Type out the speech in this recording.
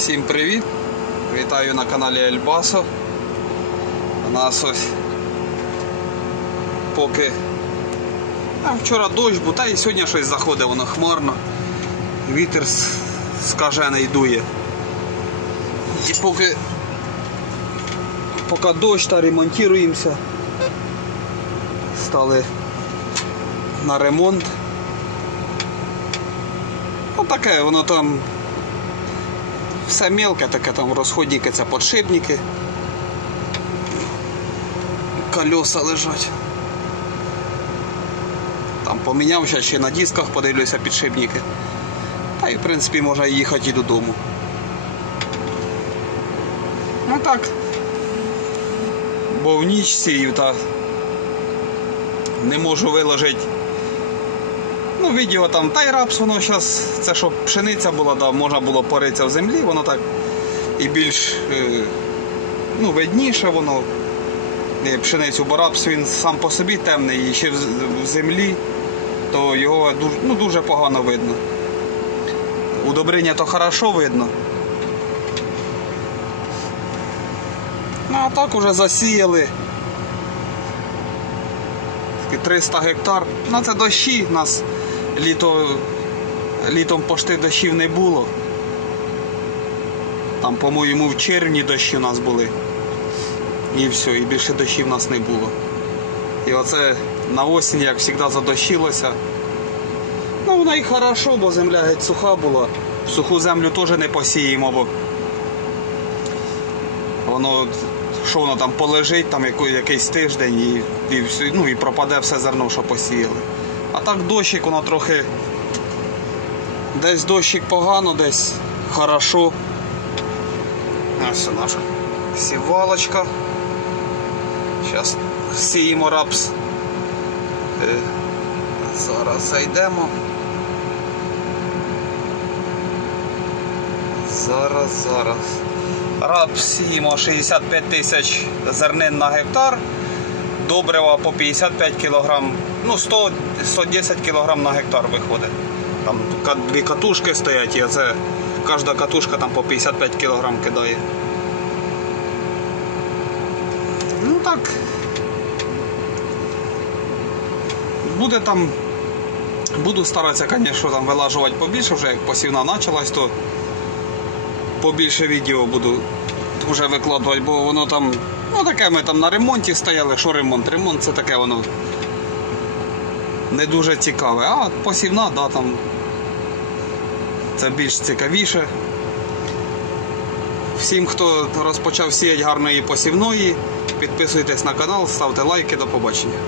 Всім привіт! Вітаю на каналі Ельбасо. У нас ось поки вчора дощ був, та і сьогодні щось заходить, воно хмарно. Вітер скажений дує. І поки дощ, та ремонтуємося. Стали на ремонт. Отаке, воно там все мелке, таке там розходники, це подшипники. Колеса лежать. Там поміняв, зараз ще на дисках подивлюся підшипники. Та і в принципі можна їхати і додому. Ну так. Бо в ніч сію та не можу виложити. Ну, відео там тайрапс, воно зараз, це щоб пшениця була, да, можна було поритися в землі, воно так і більш видніше воно. Пшеницю, бо рапс він сам по собі темний, і ще в землі, то його дуже погано видно. Удобрення то хорошо видно. Ну а так уже засіяли. 300 гектар. Ну це дощі, у нас літом почти дощів не було. Там, по-моєму, в червні дощі у нас були. І все, і більше дощів у нас не було. І оце на осінь, як завжди, задощилося. Ну воно і хорошо, бо земля геть суха була. Суху землю теж не посіємо, бо воно, що воно там полежить, там якийсь тиждень і пропаде все зерно, що посіяли. А так дощик, воно трохи, десь дощик погано, десь хорошо. Ось наша сівалочка. Зараз сіємо рапс. Зараз зайдемо. Зараз. Рапс сіємо 65 тисяч зернин на гектар. Добрива по 55 кг, 110 кг на гектар виходить. Там дві катушки стоять, і це кожна катушка там по 55 кг кидає. Ну так. Буду старатися, звісно, там вилажувати побільше, вже як посівна почалась, то побільше відео буду вже викладувати, бо воно там, таке ми там на ремонті стояли, що ремонт? Ремонт це таке воно не дуже цікаве, а посівна, да, там це більш цікавіше. Всім, хто розпочав сіяти гарної посівної, підписуйтесь на канал, ставте лайки, до побачення.